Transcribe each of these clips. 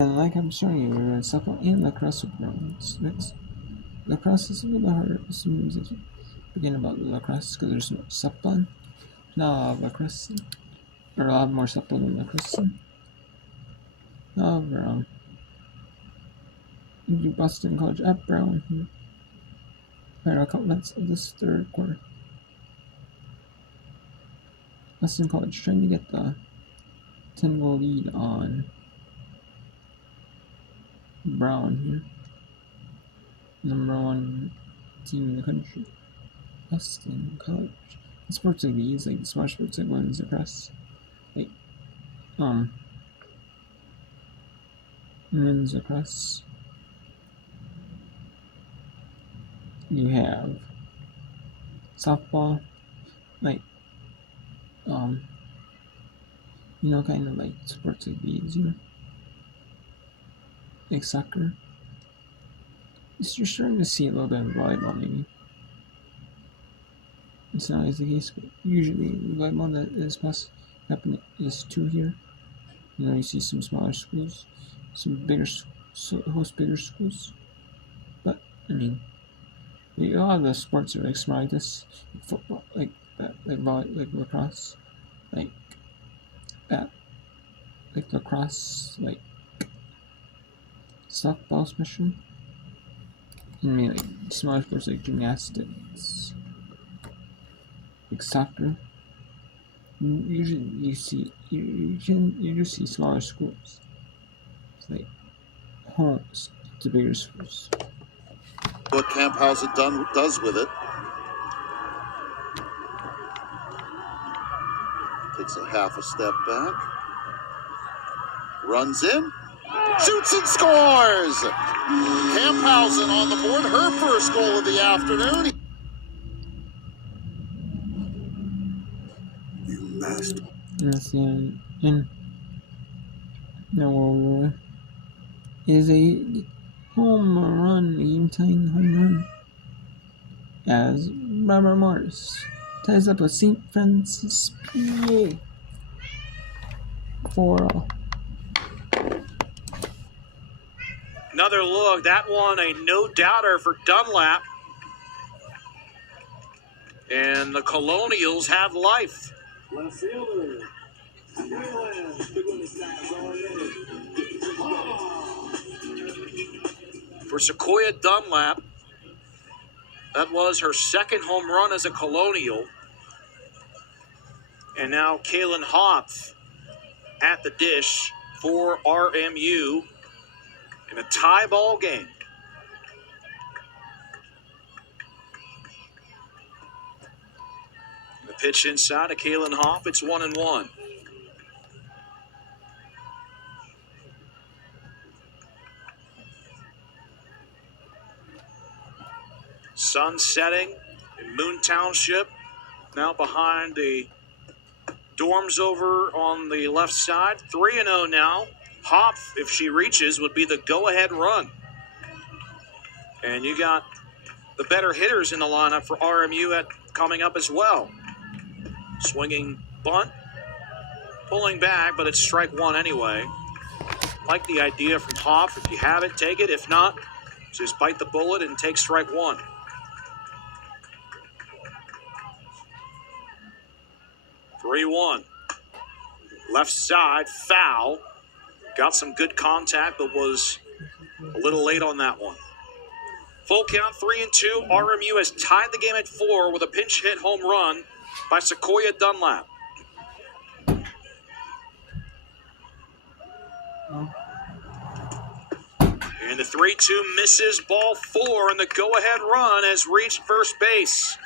And like I'm showing you, we're going to softball and lacrosse with Browns. Lacrosse is a little bit harder. Some begin about lacrosse because there's no softball. Not a lot of lacrosse, or a lot more softball than lacrosse. However, Boston College at Brown. Final comments of this third quarter. Boston College trying to get the 10-goal lead on Brown here. #1 team in the country. Boston College. The sports like these, like the smart sports like ones across, like men's across. You have softball, like kind of like sports like these, like soccer. You're starting to see a little bit of volleyball, maybe. It's not always the case, but usually volleyball that is happening is 2 here. You see some smaller schools, some bigger host bigger schools. But I mean, a lot of the sports are like smart like this, like football, like that, like lacrosse, like that, like lacrosse, like softball especially. I mean, like smaller sports like gymnastics, like soccer. Usually, you just see smaller schools. It's like homes to bigger schools. What Camphausen does with it. Takes a half a step back. Runs in. Shoots and scores! Camphausen on the board. Her first goal of the afternoon. You master. That's the end. No, is a home run, game-tying home run, as Robert Morris ties up with St. Francis, PA, 4-all. Another look. That one a no-doubter for Dunlap. And the Colonials have life. Left fielder. For Sequoia Dunlap, that was her second home run as a Colonial. And now Kaylin Hoff at the dish for RMU in a tie ball game. The pitch inside of Kaylin Hoff. It's 1-1. Sun setting in Moon Township. Now behind the dorms over on the left side. 3-0 now. Hoff, if she reaches, would be the go-ahead run. And you got the better hitters in the lineup for RMU coming up as well. Swinging bunt, pulling back, but it's strike one anyway. Like the idea from Hoff. If you have it, take it. If not, just bite the bullet and take strike one. Three-1. Left side, foul. Got some good contact, but was a little late on that one. Full count, 3-2. RMU has tied the game at 4 with a pinch hit home run by Sequoia Dunlap. And the 3-2 misses, ball 4, and the go-ahead run has reached first base.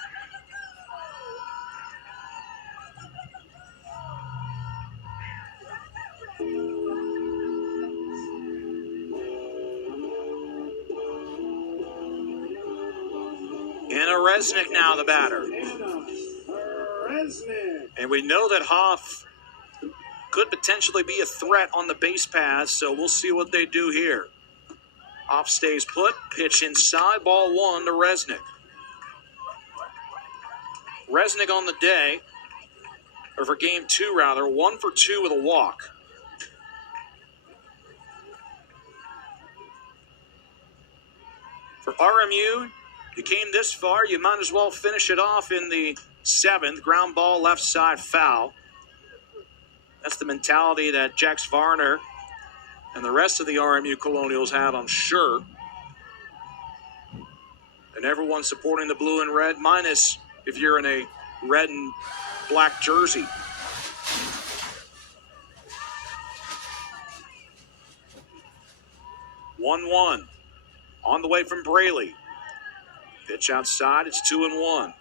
Anna Resnick now the batter. And we know that Hoff could potentially be a threat on the base paths, so we'll see what they do here. Hoff stays put, pitch inside, ball 1 to Resnick. Resnick on the day, or for game 2 rather, 1 for 2 with a walk. For RMU, you came this far, you might as well finish it off in the 7th. Ground ball, left side foul. That's the mentality that Jax Varner and the rest of the RMU Colonials have, I'm sure. And everyone supporting the blue and red, minus if you're in a red and black jersey. One on the way from Braley. Pitch outside, it's 2-1.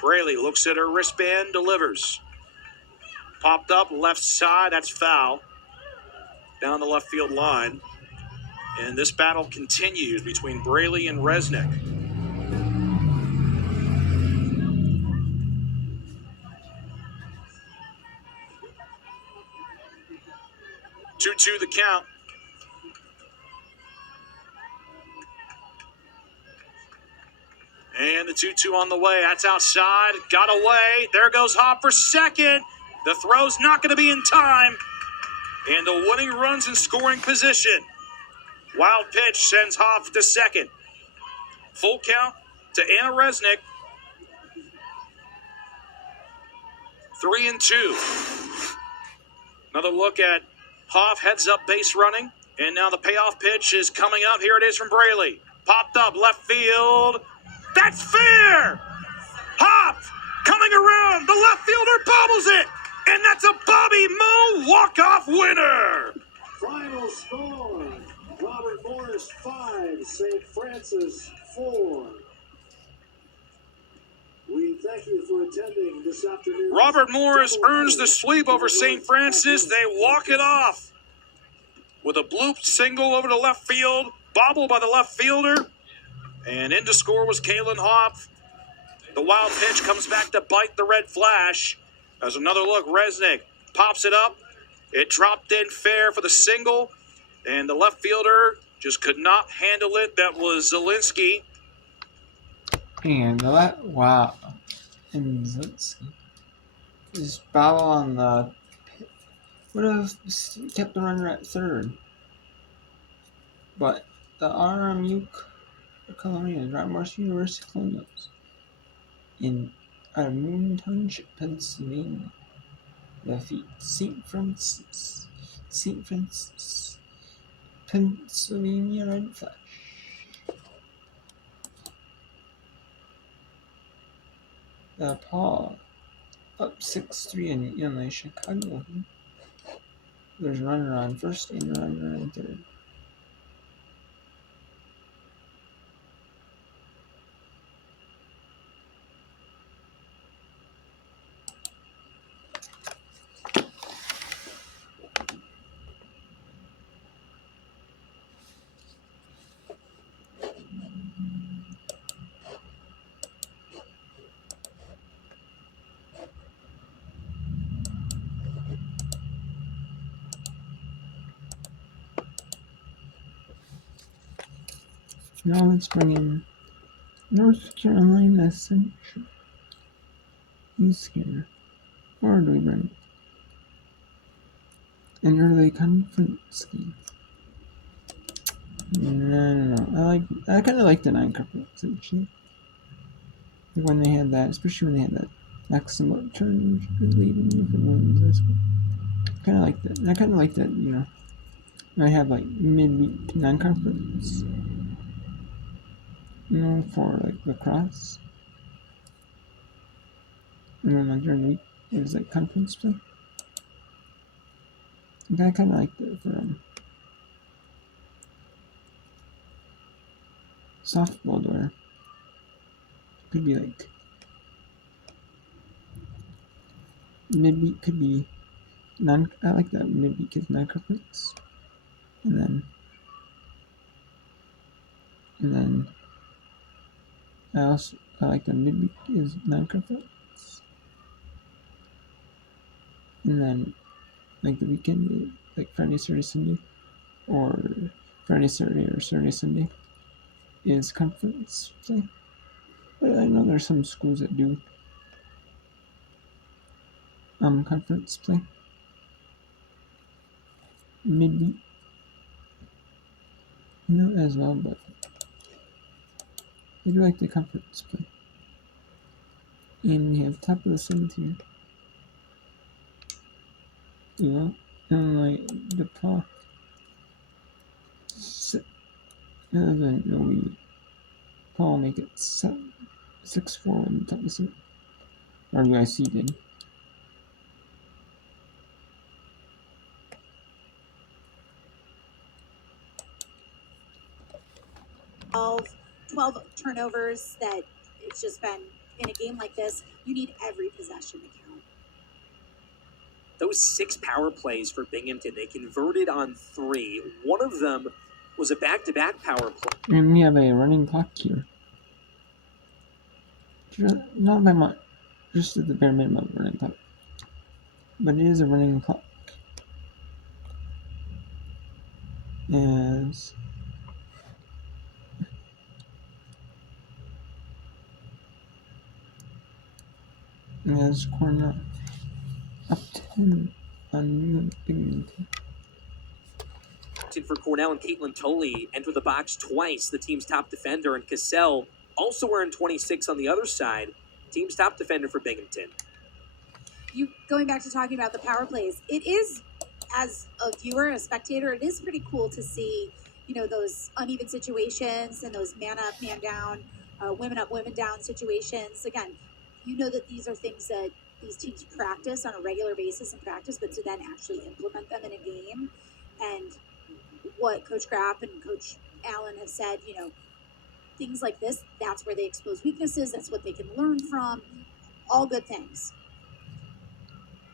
Braley looks at her wristband, delivers. Popped up left side, that's foul. Down the left field line. And this battle continues between Braley and Resnick. 2-2 the count. And the 2-2 on the way. That's outside. Got away. There goes Hop for second. The throw's not going to be in time. And the winning run's in scoring position. Wild pitch sends Hop to second. Full count to Anna Resnick. 3-2. Another look at Hoff, heads up base running. And now the payoff pitch is coming up. Here it is from Braley. Popped up left field. That's fair! Hop coming around. The left fielder bobbles it. And that's a Bobby Moe walk-off winner. Final score, Robert Morris 5, St. Francis 4. We thank you for attending this afternoon. Robert Morris earns the sweep over St. Francis. They walk it off with a bloop single over to left field, bobbled by the left fielder, and in to score was Kaylin Hop. The wild pitch comes back to bite the red flash. As another look, Resnick pops it up. It dropped in fair for the single, and the left fielder just could not handle it. That was Zielinski. And wow. And Zielinski. Just bobble on the pit. Would have kept the runner at third. But the RMU Colonials, Robert Morris University Colonials, in Moon Township, Pennsylvania, defeat St. Francis, Pennsylvania Red Flash. Paul up 6-3 in Illinois, Chicago. There's a runner on first and a runner on third. Now let's bring in North Carolina Central. East here. Or do we bring an early conference game? No. I kind of like the 9 conference actually. When they had that, especially when they had that maximum turn leading you from wins. Kind of like that. I kind of like that. I have like midweek non-conference. For like lacrosse. And then like during the week, there's like conference play. I kind of like that for softball, where it could be like midweek could be I like that midweek is non-conference, and then I like that midweek is non-conference, and then like the weekend like Friday, Saturday, Sunday, or Friday, Saturday, or Saturday, Sunday. is conference play. But I know there's some schools that do conference play. Midweek, as well, but I do like the conference play. And we have top of the 7th here. And like the Paul. Paul make it 6-4 when the top of the 7th. RUIC did. Twelve turnovers that it's just been in a game like this, you need every possession to count. Those 6 power plays for Binghamton, they converted on 3. One of them was a back-to-back power play. And we have a running clock here. Not by much, just at the bare minimum running clock. But it is a running clock. As Cornell up 10 on Binghamton. For Cornell and Caitlin Tolley enter the box twice, the team's top defender, and Cassell also wearing 26 on the other side, team's top defender for Binghamton. Going back to talking about the power plays, it is, as a viewer, a spectator, it is pretty cool to see, those uneven situations and those man up, man down, women up, women down situations. Again, that these are things that these teams practice on a regular basis in practice, but to then actually implement them in a game. And what Coach Grapp and Coach Allen have said, things like this, that's where they expose weaknesses. That's what they can learn from. All good things.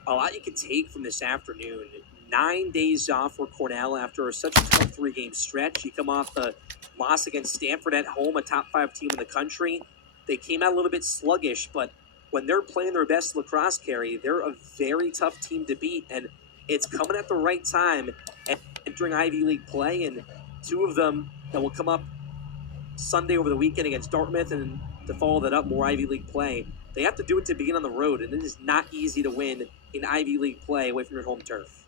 A lot you can take from this afternoon. 9 days off for Cornell after such a tough 3-game stretch. You come off the loss against Stanford at home, a top 5 team in the country. They came out a little bit sluggish, but when they're playing their best lacrosse, Carrie, they're a very tough team to beat, and it's coming at the right time and entering Ivy League play, and 2 of them that will come up Sunday over the weekend against Dartmouth, and to follow that up, more Ivy League play. They have to do it to begin on the road, and it is not easy to win in Ivy League play away from your home turf.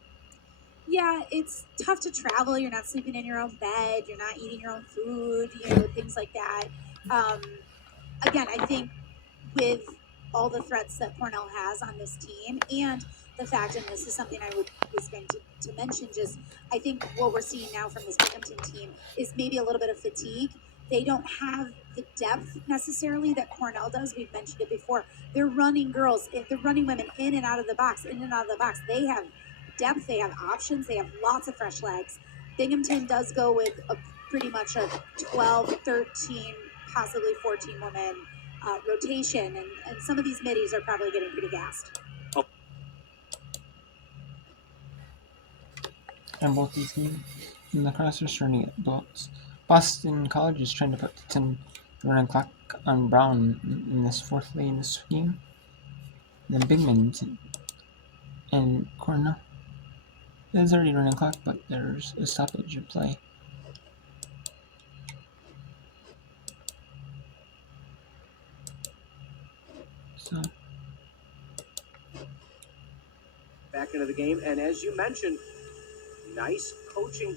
Yeah, it's tough to travel. You're not sleeping in your own bed. You're not eating your own food, things like that. Again, I think with all the threats that Cornell has on this team and the fact, and this is something I was going to mention, just I think what we're seeing now from this Binghamton team is maybe a little bit of fatigue. They don't have the depth necessarily that Cornell does. We've mentioned it before. They're running girls, they're running women in and out of the box, They have depth, they have options, they have lots of fresh legs. Binghamton does go with pretty much a 12, 13, possibly 14 woman rotation, and some of these middies are probably getting pretty gassed. And both these teams in Lacrosse are starting at blocks. Boston College is trying to put the 10 running clock on Brown in this 4th lane this game. And then Binghamton and Cornell. There's already running clock, but there's a stoppage of play. So back into the game, and as you mentioned, nice coaching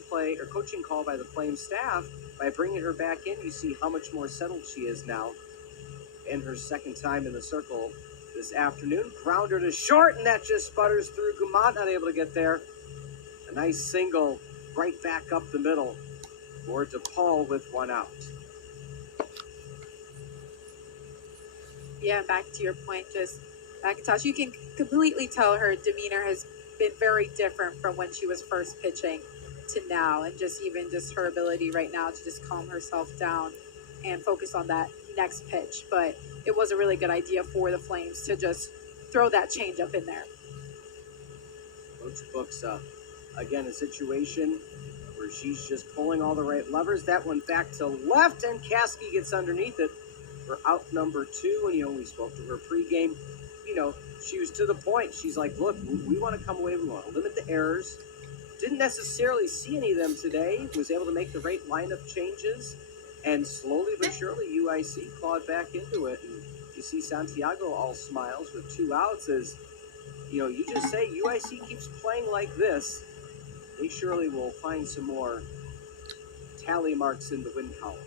call by the Flames staff by bringing her back in. You see how much more settled she is now in her 2nd time in the circle this afternoon. Grounder to short, and that just sputters through. Gumont not able to get there. A nice single right back up the middle for DePaul with 1 out. Yeah, back to your point, just McIntosh, you can completely tell her demeanor has been very different from when she was first pitching to now, and just her ability right now to just calm herself down and focus on that next pitch. But it was a really good idea for the Flames to just throw that changeup in there. Coach books again a situation where she's just pulling all the right levers. That one back to left, and Caskey gets underneath it for out number 2. And we spoke to her pregame. She was to the point. She's like, look, we want to come away, we want to limit the errors. Didn't necessarily see any of them today. Was able to make the right lineup changes. And slowly but surely, UIC clawed back into it. And you see Santiago all smiles with 2 outs as, you just say UIC keeps playing like this, they surely will find some more tally marks in the win column.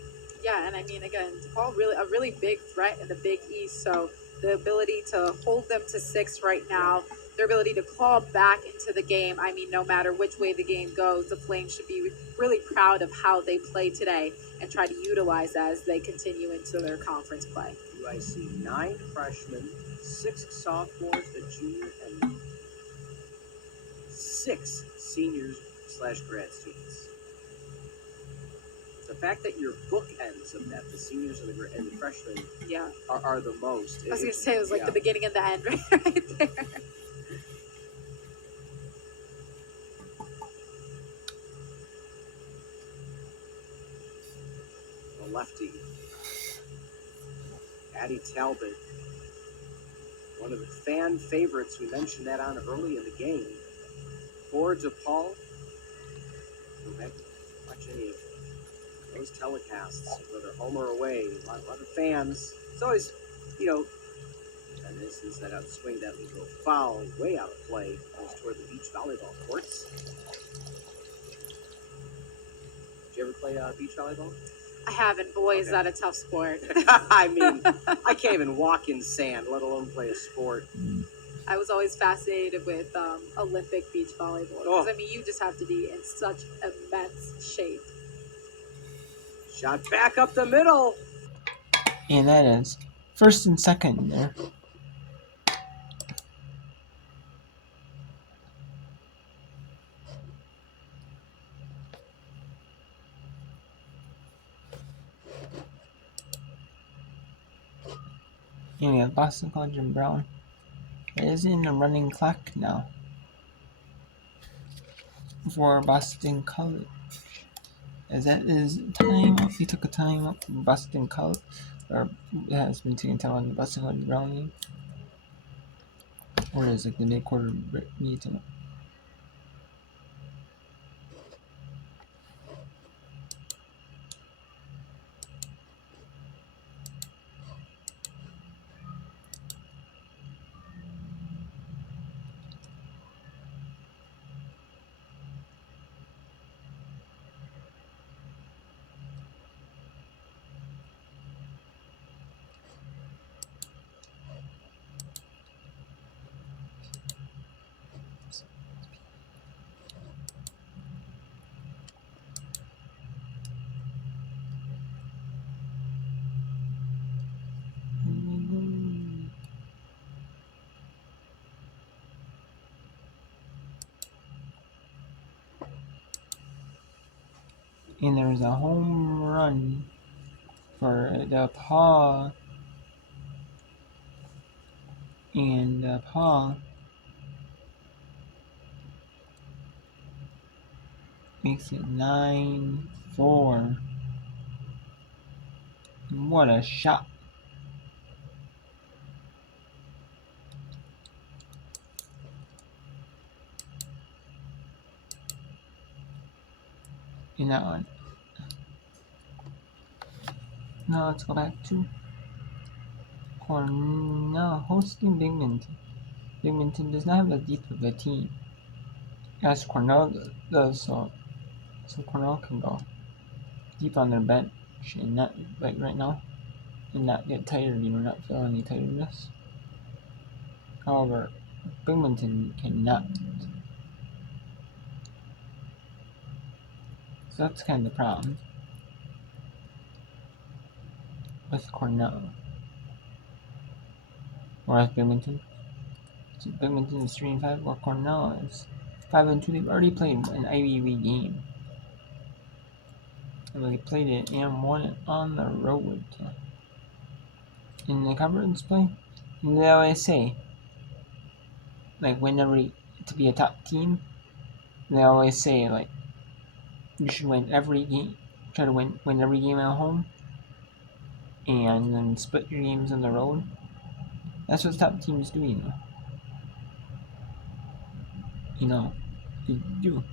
Yeah, and I mean, again, DePaul a really big threat in the Big East. So the ability to hold them to 6 right now, their ability to claw back into the game. I mean, no matter which way the game goes, the Flames should be really proud of how they play today and try to utilize that as they continue into their conference play. UIC 9 freshmen, 6 sophomores, a junior, and 6 seniors/grad students. The fact that your bookends of that, the seniors and the freshmen, Yeah, are the most. I was gonna say it was like the beginning and the end right there. The lefty, Addie Talbot, one of the fan favorites. We mentioned that on early in the game. For DePaul, go back and watch any of those telecasts, whether home or away. A lot of fans. It's always, an instance that outswing that legal foul, way out of play, goes toward the beach volleyball courts. Did you ever play beach volleyball? I haven't. Boy, is that a tough sport. I mean, I can't even walk in sand, let alone play a sport. I was always fascinated with Olympic beach volleyball. Because, I mean, you just have to be in such immense shape. Shot back up the middle. And that is first and second there. And we have Boston College and Brown. It is in the running clock now for Boston College. As that is time up. He took a time up for Boston College. Or it has been taken time on the Boston College Brown game. Or is like the mid-quarter meeting. And there's a home run for DePaul. And DePaul makes it 9-4. What a shot. In that one. Now let's go back to Cornell hosting Binghamton. Binghamton does not have as deep of a team as Cornell does, so Cornell can go deep on their bench and not, like right now, and not get tired, not feel any tiredness. However, Binghamton cannot. So that's kind of the problem with Cornell. Whereas Binghamton. So Binghamton is 3-5, while Cornell is 5-2. They've already played an Ivy League game. And they played it and won it on the road. In the conference play, they always say, like, to be a top team, they always say, like, you should win every game, try to win every game at home, and then split your games on the road. That's what top teams do, You do.